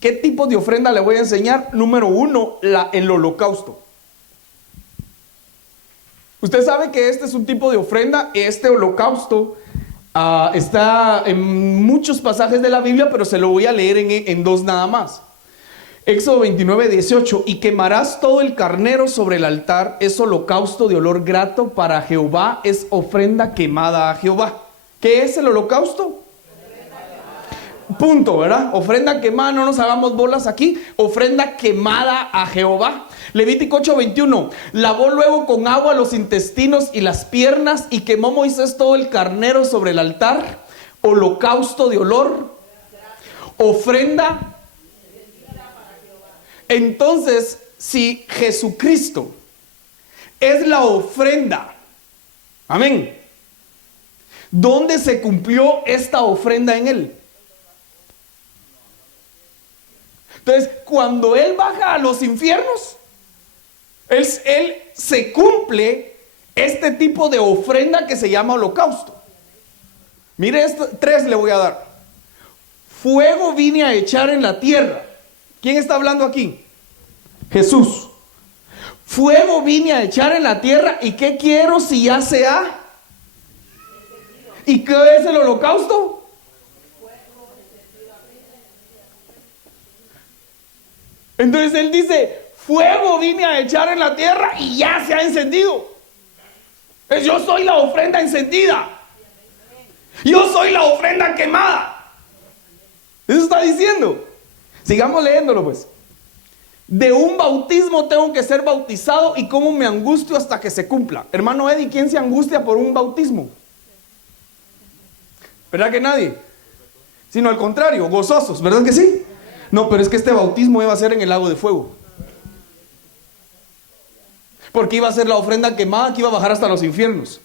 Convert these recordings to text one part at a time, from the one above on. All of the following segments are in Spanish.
¿Qué tipo de ofrenda le voy a enseñar? Número uno, el holocausto. Usted sabe que este es un tipo de ofrenda. Este holocausto está en muchos pasajes de la Biblia, pero se lo voy a leer en dos nada más. Éxodo 29:18. Y quemarás todo el carnero sobre el altar, es holocausto de olor grato para Jehová, es ofrenda quemada a Jehová. ¿Qué es el holocausto? Punto, ¿verdad? Ofrenda quemada, no nos hagamos bolas aquí. Ofrenda quemada a Jehová. Levítico 8:21. Lavó luego con agua los intestinos y las piernas, y quemó Moisés todo el carnero sobre el altar. Holocausto de olor. Ofrenda. Entonces, si Jesucristo es la ofrenda, amén, ¿dónde se cumplió esta ofrenda en él? Entonces, cuando Él baja a los infiernos, él se cumple este tipo de ofrenda que se llama holocausto. Mire, tres le voy a dar. Fuego vine a echar en la tierra. ¿Quién está hablando aquí? Jesús. Fuego vine a echar en la tierra. ¿Y qué quiero si ya se ha? ¿Y qué es el holocausto? Entonces Él dice, fuego vine a echar en la tierra y ya se ha encendido. Yo soy la ofrenda encendida. Yo soy la ofrenda quemada. Eso está diciendo. Sigamos leyéndolo pues. De un bautismo tengo que ser bautizado, y cómo me angustio hasta que se cumpla. Hermano Eddie, ¿quién se angustia por un bautismo? ¿Verdad que nadie? Sino al contrario, gozosos, ¿verdad que sí? No, pero es que este bautismo iba a ser en el lago de fuego. Porque iba a ser la ofrenda quemada que iba a bajar hasta los infiernos.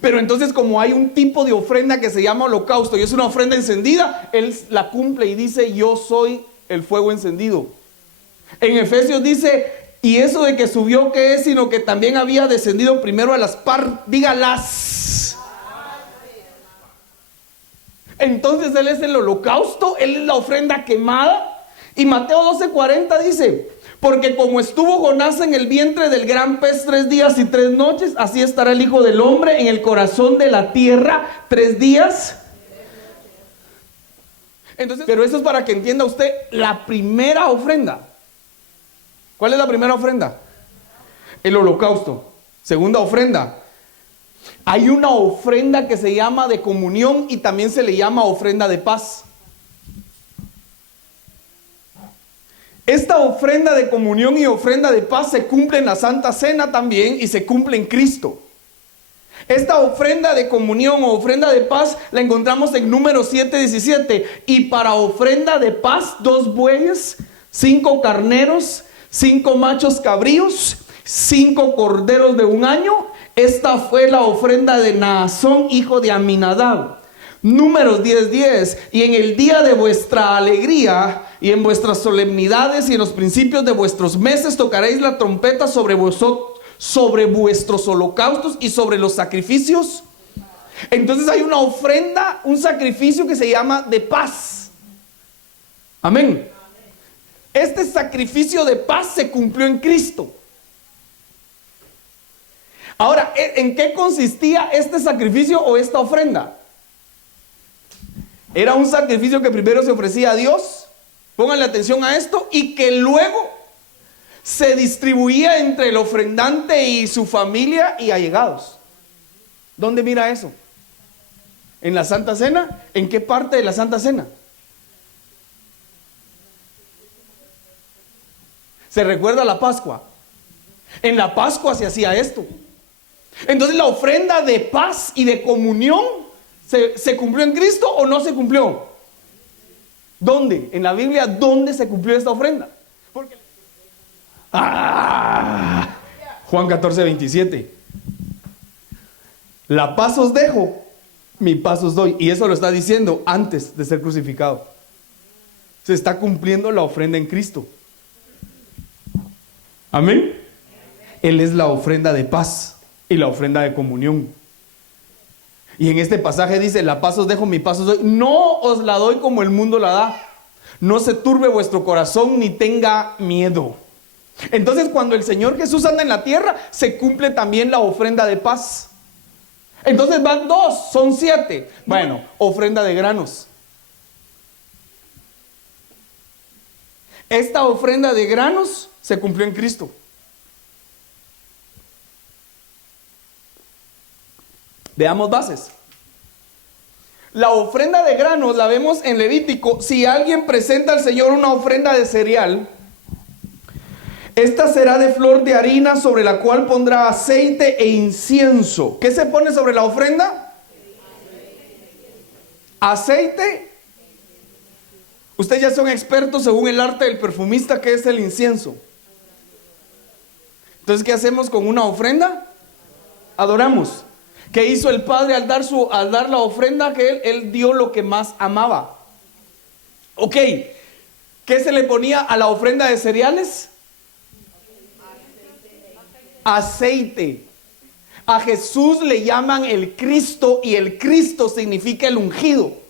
Pero entonces, como hay un tipo de ofrenda que se llama holocausto y es una ofrenda encendida, Él la cumple y dice, yo soy el fuego encendido. En Efesios dice, y eso de que subió, ¿qué es? Sino que también había descendido primero a las dígalas. Entonces Él es el holocausto, Él es la ofrenda quemada. Y Mateo 12:40 dice, porque como estuvo Jonás en el vientre del gran pez 3 días y 3 noches, así estará el Hijo del Hombre en el corazón de la tierra 3 días. Entonces, pero eso es para que entienda usted la primera ofrenda. ¿Cuál es la primera ofrenda? El holocausto. Segunda ofrenda. Hay una ofrenda que se llama de comunión y también se le llama ofrenda de paz. Esta ofrenda de comunión y ofrenda de paz se cumple en la Santa Cena también y se cumple en Cristo. Esta ofrenda de comunión o ofrenda de paz la encontramos en Números 7:17. Y para ofrenda de paz 2 bueyes, 5 carneros, 5 machos cabríos, 5 corderos de 1 año. Esta fue la ofrenda de Naasón, hijo de Aminadab. Números 10:10. Y en el día de vuestra alegría y en vuestras solemnidades y en los principios de vuestros meses tocaréis la trompeta sobre vuestros holocaustos y sobre los sacrificios. Entonces hay una ofrenda, un sacrificio que se llama de paz. Amén. Este sacrificio de paz se cumplió en Cristo. Ahora, ¿en qué consistía este sacrificio o esta ofrenda? Era un sacrificio que primero se ofrecía a Dios, pónganle atención a esto, y que luego se distribuía entre el ofrendante y su familia y allegados. ¿Dónde mira eso? ¿En la Santa Cena? ¿En qué parte de la Santa Cena? ¿Se recuerda la Pascua? En la Pascua se hacía esto. Entonces la ofrenda de paz y de comunión ¿se cumplió en Cristo o no se cumplió? ¿Dónde? En la Biblia, ¿dónde se cumplió esta ofrenda? Porque Juan 14:27. La paz os dejo, mi paz os doy. Y eso lo está diciendo antes de ser crucificado. Se está cumpliendo la ofrenda en Cristo. Amén. Él es la ofrenda de paz y la ofrenda de comunión. Y en este pasaje dice, la paz os dejo, mi paz os doy. No os la doy como el mundo la da. No se turbe vuestro corazón ni tenga miedo. Entonces, cuando el Señor Jesús anda en la tierra, se cumple también la ofrenda de paz. Entonces van 2, son 7. Bueno, ofrenda de granos. Esta ofrenda de granos se cumplió en Cristo. Veamos bases. La ofrenda de granos la vemos en Levítico. Si alguien presenta al Señor una ofrenda de cereal, esta será de flor de harina sobre la cual pondrá aceite e incienso. ¿Qué se pone sobre la ofrenda? Aceite. Ustedes ya son expertos según el arte del perfumista, ¿qué es el incienso? Entonces, ¿qué hacemos con una ofrenda? Adoramos. ¿Qué hizo el Padre al dar la ofrenda? Que él dio lo que más amaba. Ok, ¿qué se le ponía a la ofrenda de cereales? Aceite. A Jesús le llaman el Cristo, y el Cristo significa el ungido.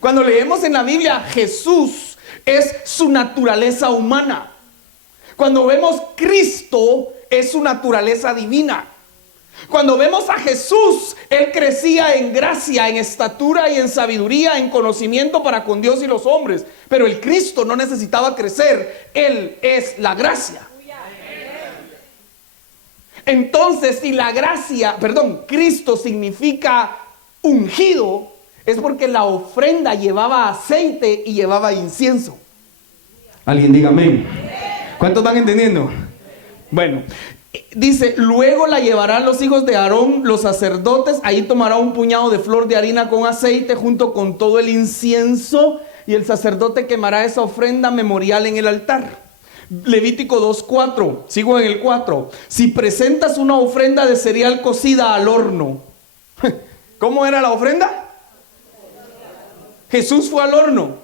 Cuando leemos en la Biblia, Jesús es su naturaleza humana. Cuando vemos Cristo, es su naturaleza divina. Cuando vemos a Jesús, Él crecía en gracia, en estatura y en sabiduría, en conocimiento para con Dios y los hombres. Pero el Cristo no necesitaba crecer, Él es la gracia. Entonces, si Cristo significa ungido, es porque la ofrenda llevaba aceite y llevaba incienso. Alguien diga amén. ¿Cuántos van entendiendo? Bueno, dice, luego la llevarán los hijos de Aarón, los sacerdotes. Ahí tomará un puñado de flor de harina con aceite junto con todo el incienso, y el sacerdote quemará esa ofrenda memorial en el altar. Levítico 2:4, sigo en el 4. Si presentas una ofrenda de cereal cocida al horno. ¿Cómo era la ofrenda? Jesús fue al horno.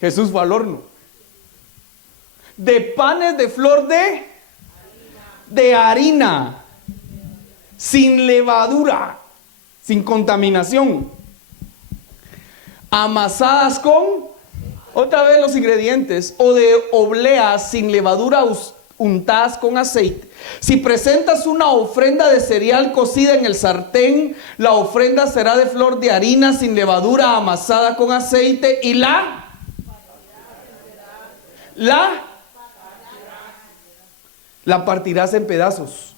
Jesús fue al horno. De panes de flor de harina, sin levadura, sin contaminación, amasadas con, otra vez los ingredientes, o de obleas sin levadura untadas con aceite. Si presentas una ofrenda de cereal cocida en el sartén, la ofrenda será de flor de harina sin levadura amasada con aceite, y la partirás en pedazos.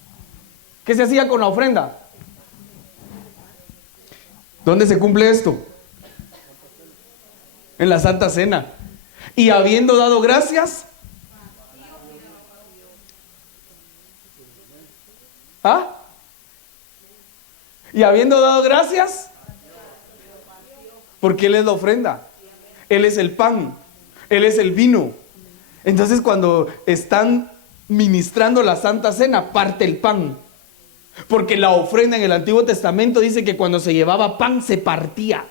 ¿Qué se hacía con la ofrenda? ¿Dónde se cumple esto? En la Santa Cena. Y habiendo dado gracias, y habiendo dado gracias, porque Él es la ofrenda, Él es el pan, Él es el vino. Entonces, cuando están ministrando la Santa Cena, parte el pan, porque la ofrenda en el Antiguo Testamento dice que cuando se llevaba pan se partía.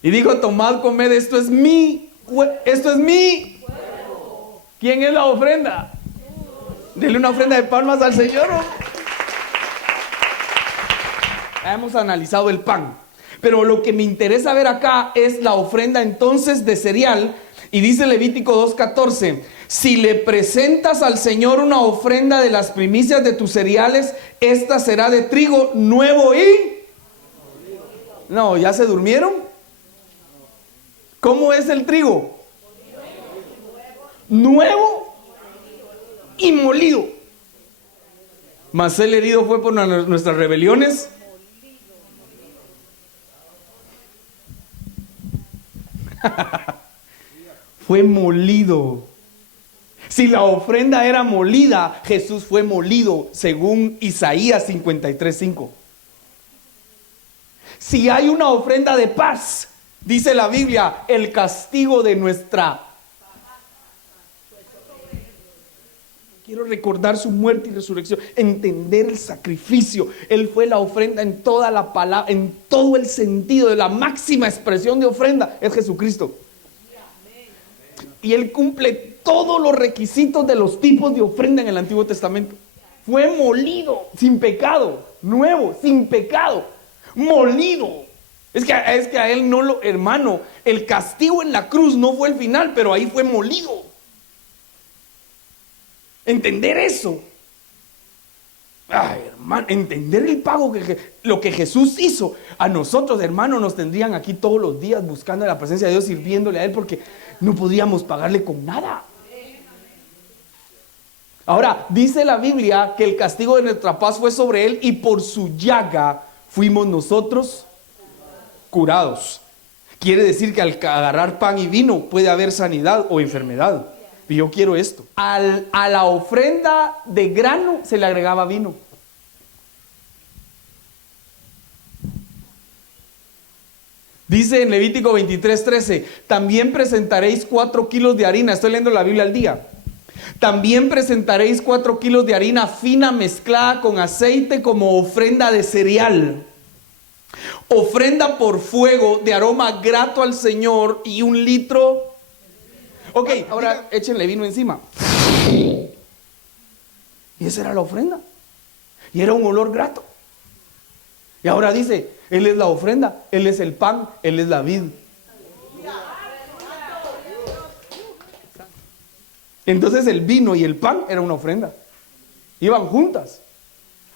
Y dijo, tomad, comed, esto es mi. ¿Quién es la ofrenda? Denle una ofrenda de palmas al Señor. Hemos analizado el pan, pero lo que me interesa ver acá es la ofrenda entonces de cereal. Y dice Levítico 2:14, si le presentas al Señor una ofrenda de las primicias de tus cereales, esta será de trigo nuevo y... No, ¿ya se durmieron? ¿Cómo es el trigo? Nuevo y molido. Mas el herido fue por nuestras rebeliones. Fue molido. Si la ofrenda era molida, Jesús fue molido, según Isaías 53:5. Si hay una ofrenda de paz, dice la Biblia, el castigo de nuestra... Quiero recordar su muerte y resurrección, entender el sacrificio. Él fue la ofrenda en toda la palabra, en todo el sentido de la máxima expresión de ofrenda, es Jesucristo. Y Él cumple todos los requisitos de los tipos de ofrenda en el Antiguo Testamento. Fue molido, sin pecado, nuevo, sin pecado. Molido. Es que a él no lo, hermano, el castigo en la cruz no fue el final, pero ahí fue molido. Entender eso. Ay, hermano, entender el pago lo que Jesús hizo. A nosotros, hermano, nos tendrían aquí todos los días buscando la presencia de Dios, sirviéndole a Él, porque no podríamos pagarle con nada. Ahora, dice la Biblia que el castigo de nuestra paz fue sobre Él y por su llaga fuimos nosotros curados. Quiere decir que al agarrar pan y vino puede haber sanidad o enfermedad. Y yo quiero esto. A la ofrenda de grano se le agregaba vino. Dice en Levítico 23:13, también presentaréis 4 kilos de harina. Estoy leyendo la Biblia al día. También presentaréis 4 kilos de harina fina mezclada con aceite como ofrenda de cereal. Ofrenda por fuego de aroma grato al Señor y 1 litro. Ok, ahora échenle vino encima. Y esa era la ofrenda. Y era un olor grato. Y ahora dice, Él es la ofrenda, Él es el pan, Él es la vid. Entonces el vino y el pan era una ofrenda. Iban juntas.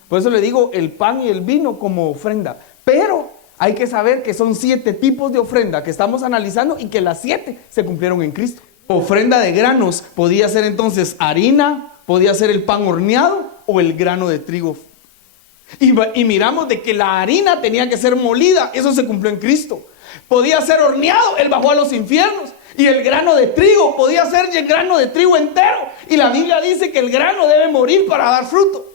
Por eso le digo el pan y el vino como ofrenda. Pero hay que saber que son 7 tipos de ofrenda que estamos analizando y que las 7 se cumplieron en Cristo. Ofrenda de granos podía ser entonces harina, podía ser el pan horneado o el grano de trigo. Y miramos de que la harina tenía que ser molida, eso se cumplió en Cristo. Podía ser horneado, Él bajó a los infiernos. Y el grano de trigo podía ser el grano de trigo entero. Y la Biblia dice que el grano debe morir para dar fruto.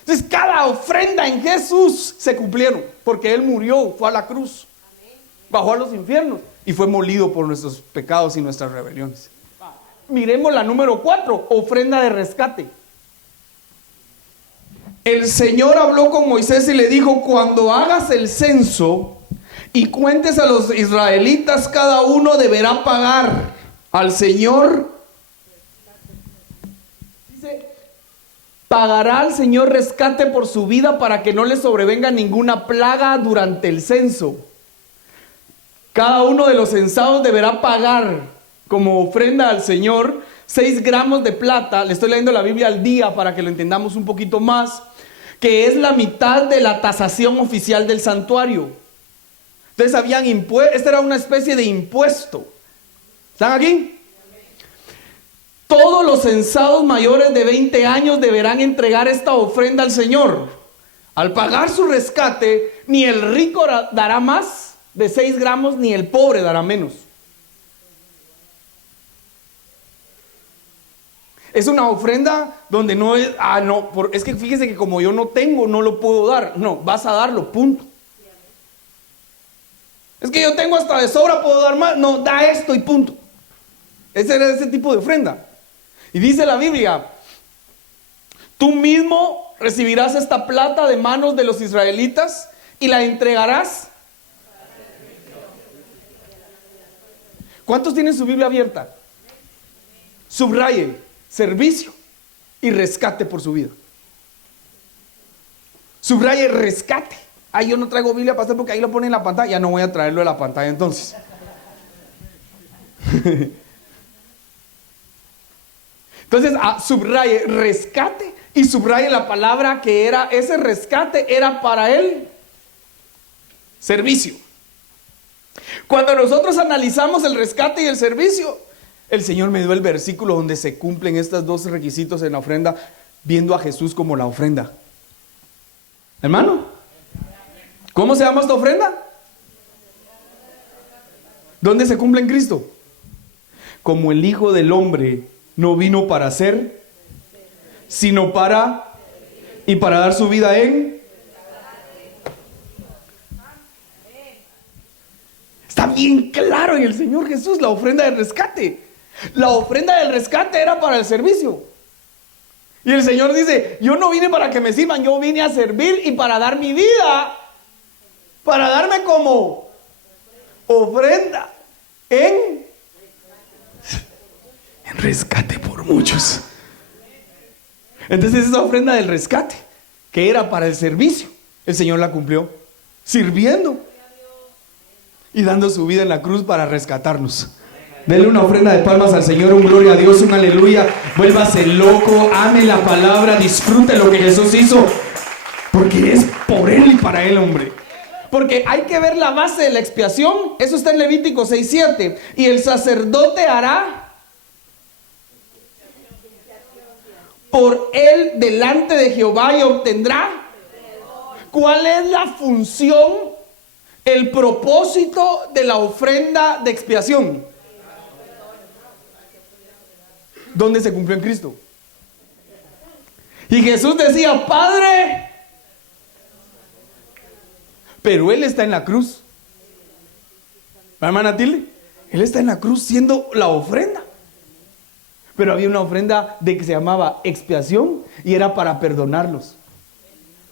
Entonces cada ofrenda en Jesús se cumplieron, porque Él murió, fue a la cruz, bajó a los infiernos y fue molido por nuestros pecados y nuestras rebeliones. Miremos la número 4, ofrenda de rescate. El Señor habló con Moisés y le dijo, cuando hagas el censo y cuentes a los israelitas, cada uno deberá pagar al Señor. Dice, pagará al Señor rescate por su vida para que no le sobrevenga ninguna plaga durante el censo. Cada uno de los censados deberá pagar como ofrenda al Señor 6 gramos de plata. Le estoy leyendo la Biblia al día para que lo entendamos un poquito más, que es la mitad de la tasación oficial del santuario. Entonces habían impuestos, esta era una especie de impuesto. ¿Están aquí? Todos los censados mayores de 20 años deberán entregar esta ofrenda al Señor. Al pagar su rescate, ni el rico dará más de 6 gramos, ni el pobre dará menos. Es una ofrenda donde no es, es que fíjese que como yo no tengo, no lo puedo dar. No, vas a darlo, punto. Es que yo tengo hasta de sobra, puedo dar más. No, da esto y punto. Ese era ese tipo de ofrenda. Y dice la Biblia, tú mismo recibirás esta plata de manos de los israelitas y la entregarás. ¿Cuántos tienen su Biblia abierta? Subraye, servicio y rescate por su vida. Subraye, rescate. Ay, yo no traigo Biblia, pastor, porque ahí lo pone en la pantalla. Ya no voy a traerlo de la pantalla entonces. Entonces, subraye rescate y subraye la palabra que era, ese rescate era para el servicio. Cuando nosotros analizamos el rescate y el servicio, el Señor me dio el versículo donde se cumplen estos 2 requisitos en la ofrenda, viendo a Jesús como la ofrenda. Hermano, ¿cómo se llama esta ofrenda? ¿Dónde se cumple en Cristo? Como el Hijo del Hombre no vino para ser, sino para dar su vida en. Está bien claro en el Señor Jesús la ofrenda del rescate. La ofrenda del rescate era para el servicio. Y el Señor dice, yo no vine para que me sirvan, yo vine a servir y para dar mi vida, para darme como ofrenda en rescate por muchos. Entonces esa ofrenda del rescate, que era para el servicio, el Señor la cumplió. sirviendo y dando su vida en la cruz para rescatarnos. Dele una ofrenda de palmas al Señor, un gloria a Dios, un aleluya. Vuélvase loco, ame la palabra, disfrute lo que Jesús hizo, porque es por Él y para Él, hombre. Porque hay que ver la base de la expiación. Eso está en Levítico 6:7. Y el sacerdote hará por él delante de Jehová y obtendrá. ¿Cuál es la función, el propósito de la ofrenda de expiación? ¿Dónde se cumplió en Cristo? Y Jesús decía, Padre, pero Él está en la cruz. Hermana Tilly, Él está en la cruz siendo la ofrenda. Pero había una ofrenda de que se llamaba expiación y era para perdonarlos.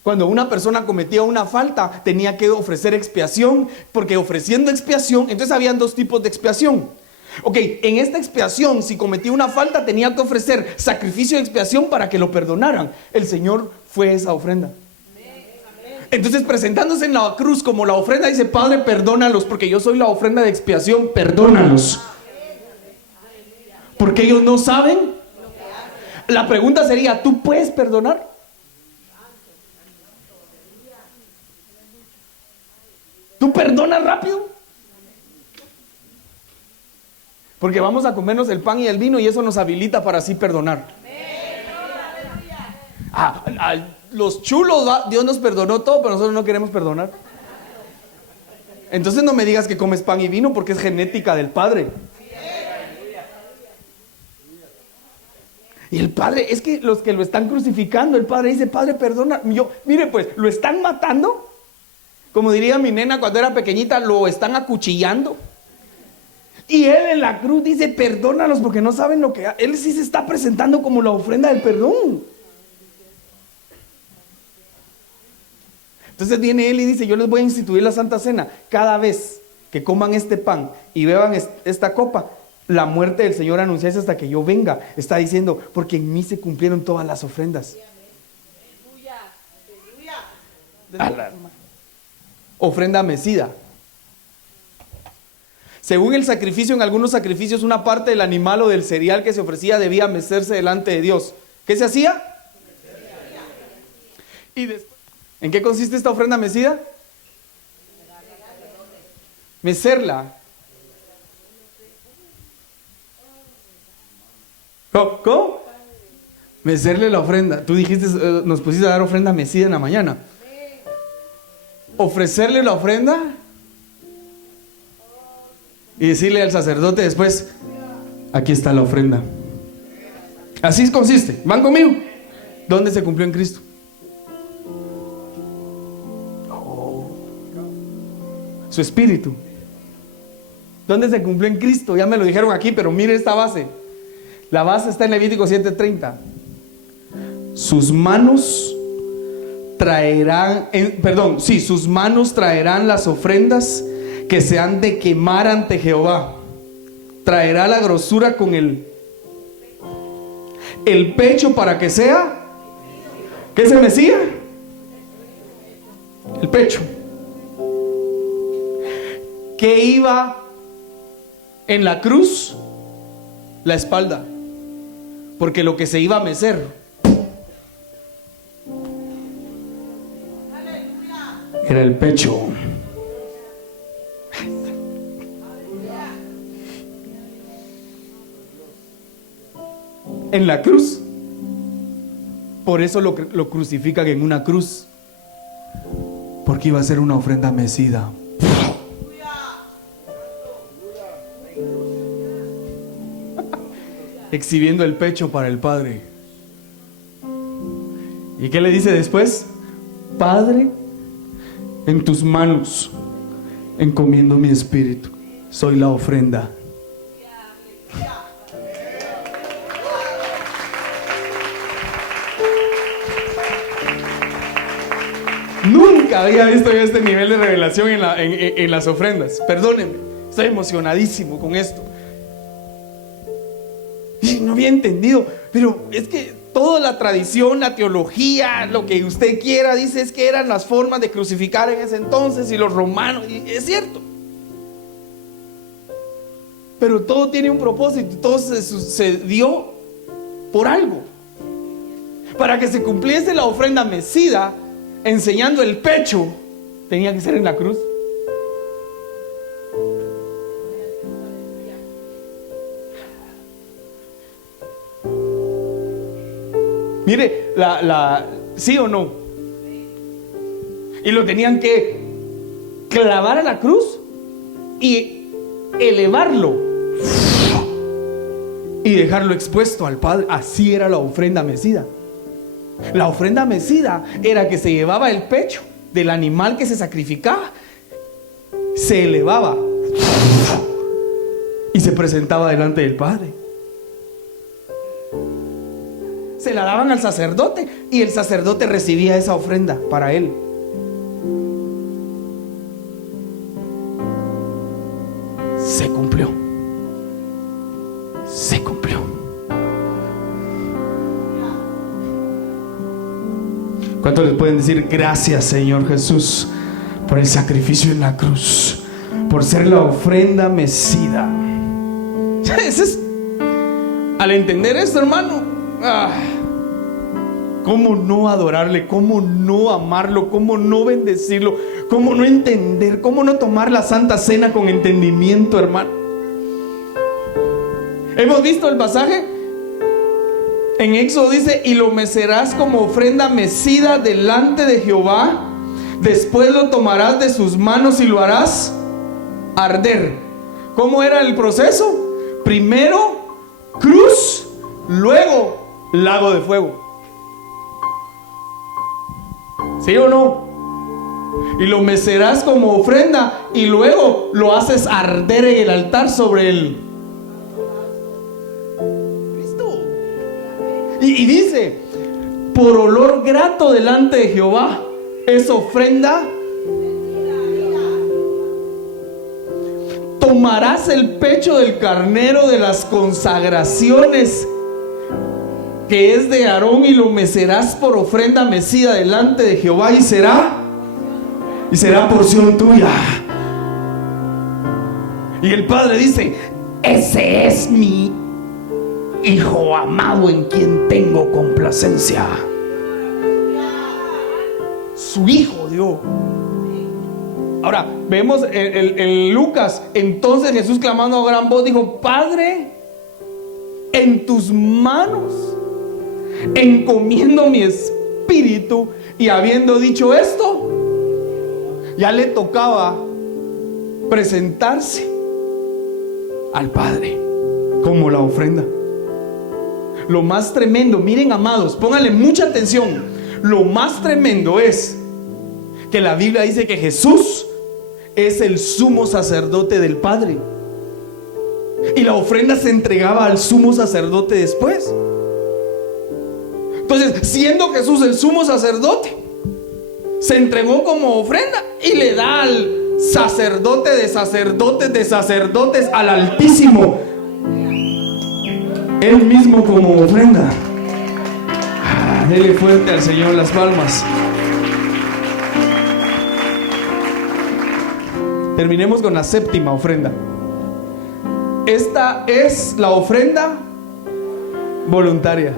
Cuando una persona cometía una falta, tenía que ofrecer expiación, porque ofreciendo expiación, entonces habían dos tipos de expiación. Ok, en esta expiación, si cometía una falta, tenía que ofrecer sacrificio de expiación para que lo perdonaran. El Señor fue esa ofrenda. Entonces, presentándose en la cruz como la ofrenda, dice, Padre, perdónalos, porque yo soy la ofrenda de expiación, perdónalos. Porque ellos no saben. La pregunta sería, ¿tú puedes perdonar? ¿Tú perdonas rápido? Porque vamos a comernos el pan y el vino y eso nos habilita para así perdonar. Los chulos, Dios nos perdonó todo, pero nosotros no queremos perdonar. Entonces no me digas que comes pan y vino, porque es genética del Padre. Y el Padre, es que los que lo están crucificando, el Padre dice, Padre, perdona. Mire pues, lo están matando. Como diría mi nena cuando era pequeñita, lo están acuchillando. Y Él en la cruz dice, perdónalos porque no saben lo que hacen. Él sí se está presentando como la ofrenda del perdón. Entonces viene Él y dice, yo les voy a instituir la Santa Cena. Cada vez que coman este pan y beban esta copa, la muerte del Señor anunciáis hasta que yo venga. Está diciendo, porque en mí se cumplieron todas las ofrendas. Ofrenda mecida. Según el sacrificio, en algunos sacrificios, una parte del animal o del cereal que se ofrecía debía mecerse delante de Dios. ¿Qué se hacía? Y después, ¿en qué consiste esta ofrenda mecida? Mecerla. ¿Cómo? Mecerle la ofrenda. Tú dijiste, nos pusiste a dar ofrenda mecida en la mañana. Ofrecerle la ofrenda y decirle al sacerdote después, aquí está la ofrenda. Así consiste. ¿Van conmigo? ¿Dónde se cumplió en Cristo? Su espíritu. ¿Dónde se cumplió en Cristo? Ya me lo dijeron aquí, pero mire esta base. La base está en Levítico 7:30. Sus manos traerán, sus manos traerán las ofrendas que se han de quemar ante Jehová. Traerá la grosura con el pecho para que sea. ¿Qué se mecía? El pecho. ¿Qué iba en la cruz? La espalda. Porque lo que se iba a mecer era el pecho. En la cruz. Por eso lo crucifican en una cruz. Porque iba a ser una ofrenda mecida. Exhibiendo el pecho para el Padre. ¿Y qué le dice después? Padre, en tus manos encomiendo mi espíritu. Soy la ofrenda. Nunca había visto yo este nivel de revelación en las ofrendas. Perdónenme, estoy emocionadísimo con esto. Y no había entendido, pero es que toda la tradición, la teología, lo que usted quiera, dice es que eran las formas de crucificar en ese entonces y los romanos, y es cierto. Pero todo tiene un propósito, todo se sucedió por algo. Para que se cumpliese la ofrenda mecida, enseñando el pecho, tenía que ser en la cruz. Mire, ¿sí o no? Y lo tenían que clavar a la cruz y elevarlo y dejarlo expuesto al Padre. Así era la ofrenda mecida. La ofrenda mecida era que se llevaba el pecho del animal que se sacrificaba, se elevaba y se presentaba delante del Padre. Se la daban al sacerdote y el sacerdote recibía esa ofrenda para él. Se cumplió. Se cumplió. ¿Cuántos les pueden decir gracias, Señor Jesús, por el sacrificio en la cruz, por ser la ofrenda mecida? Al entender esto, hermano, ¿cómo no adorarle? ¿Cómo no amarlo? ¿Cómo no bendecirlo? ¿Cómo no entender? ¿Cómo no tomar la Santa Cena con entendimiento, hermano? ¿Hemos visto el pasaje? En Éxodo dice: y lo mecerás como ofrenda mecida delante de Jehová. Después lo tomarás de sus manos y lo harás arder. ¿Cómo era el proceso? Primero cruz, luego lago de fuego. ¿Sí o no? Y lo mecerás como ofrenda y luego lo haces arder en el altar sobre el Cristo. Y dice: por olor grato delante de Jehová es ofrenda. Tomarás el pecho del carnero de las consagraciones, que es de Aarón, y lo mecerás por ofrenda mecida delante de Jehová, y será porción tuya. Y el Padre dice: ese es mi Hijo amado en quien tengo complacencia. Su Hijo dio. Ahora vemos en Lucas, entonces Jesús, clamando a gran voz, dijo: Padre, en tus manos encomiendo mi espíritu. Y habiendo dicho esto, ya le tocaba presentarse al Padre como la ofrenda. Lo más tremendo, miren, amados, pónganle mucha atención. Lo más tremendo es que la Biblia dice que Jesús es el sumo sacerdote del Padre, y la ofrenda se entregaba al sumo sacerdote después. Entonces, siendo Jesús el sumo sacerdote, se entregó como ofrenda y le da al sacerdote de sacerdotes de sacerdotes, al Altísimo, él mismo como ofrenda. Dele fuerte al Señor las palmas. Terminemos con la séptima ofrenda. Esta es la ofrenda voluntaria.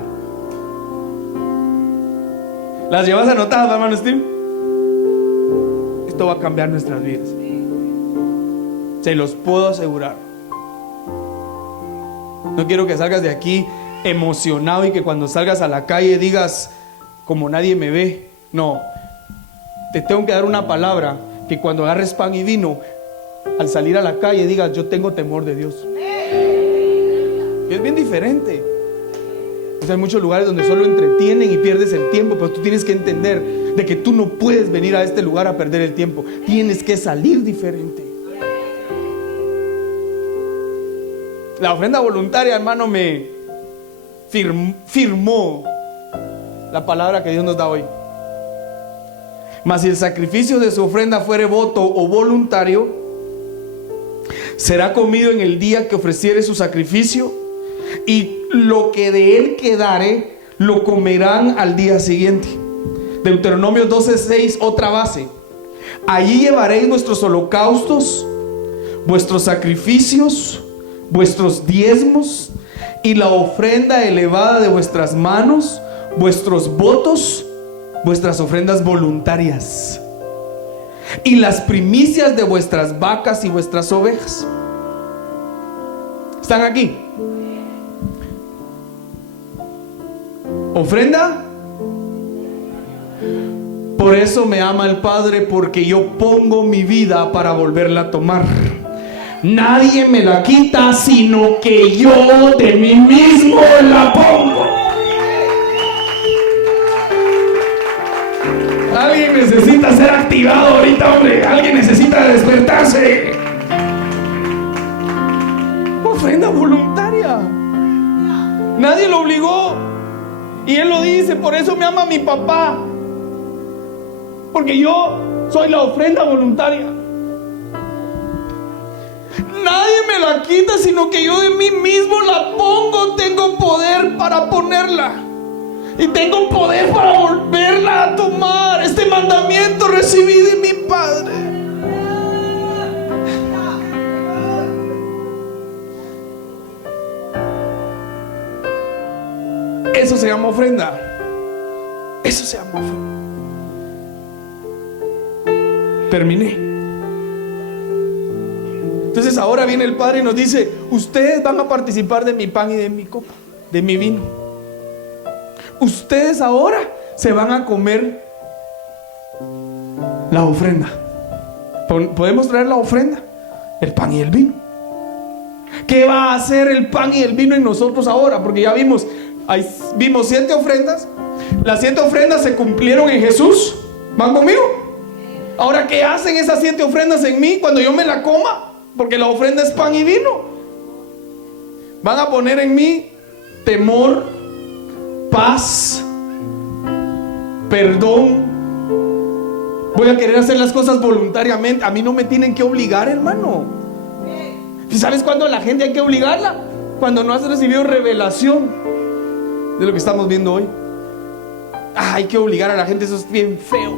¿Las llevas anotadas, hermano Steve? Esto va a cambiar nuestras vidas, se los puedo asegurar. No quiero que salgas de aquí emocionado y que cuando salgas a la calle digas: como nadie me ve. No, te tengo que dar una palabra que cuando agarres pan y vino, al salir a la calle digas: yo tengo temor de Dios. Y es bien diferente. O sea, hay muchos lugares donde solo entretienen y pierdes el tiempo, pero tú tienes que entender de que tú no puedes venir a este lugar a perder el tiempo. Tienes que salir diferente. La ofrenda voluntaria, hermano, me firmó la palabra que Dios nos da hoy. Mas si el sacrificio de su ofrenda fuere voto o voluntario, será comido en el día que ofreciere su sacrificio, y lo que de él quedare lo comerán al día siguiente. Deuteronomio 12:6, otra base. Allí llevaréis vuestros holocaustos, vuestros sacrificios, vuestros diezmos y la ofrenda elevada de vuestras manos, vuestros votos, vuestras ofrendas voluntarias y las primicias de vuestras vacas y vuestras ovejas. ¿Están aquí? Ofrenda. Por eso me ama el Padre, porque yo pongo mi vida para volverla a tomar. Nadie me la quita, sino que yo de mí mismo la pongo. Alguien necesita ser activado ahorita, hombre. Alguien necesita despertarse. Ofrenda voluntaria. Nadie lo obligó. Y él lo dice, por eso me ama mi papá. Porque yo soy la ofrenda voluntaria. Nadie me la quita, sino que yo de mí mismo la pongo. Tengo poder para ponerla. Y tengo poder para volverla a tomar. Este mandamiento recibí de mi Padre. Eso se llama ofrenda. Eso se llama ofrenda. Terminé. Entonces ahora viene el Padre y nos dice: ustedes van a participar de mi pan y de mi copa, de mi vino. Ustedes ahora se van a comer la ofrenda. Podemos traer la ofrenda, el pan y el vino. ¿Qué va a hacer el pan y el vino en nosotros ahora? Porque ya vimos 7 ofrendas. Las 7 ofrendas se cumplieron en Jesús. ¿Van conmigo? Ahora, ¿qué hacen esas 7 ofrendas en mí cuando yo me la coma? Porque la ofrenda es pan y vino. Van a poner en mí temor, paz, perdón. Voy a querer hacer las cosas voluntariamente. A mí no me tienen que obligar, hermano. ¿Y sabes cuándo a la gente hay que obligarla? Cuando no has recibido revelación de lo que estamos viendo hoy. Hay que obligar a la gente, eso es bien feo.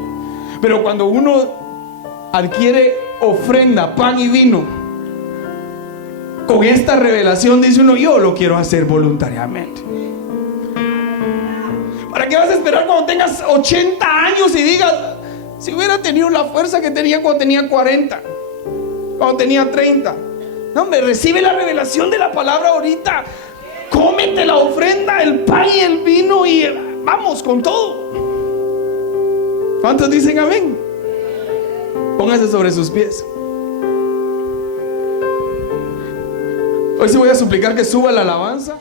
Pero cuando uno adquiere ofrenda, pan y vino, con esta revelación dice uno: yo lo quiero hacer voluntariamente. ¿Para qué vas a esperar cuando tengas 80 años y digas: si hubiera tenido la fuerza que tenía cuando tenía 40, cuando tenía 30? No, hombre, recibe la revelación de la palabra ahorita. Cómete la ofrenda, el pan y el vino y vamos con todo. ¿Cuántos dicen amén? Póngase sobre sus pies. Hoy sí voy a suplicar que suba la alabanza.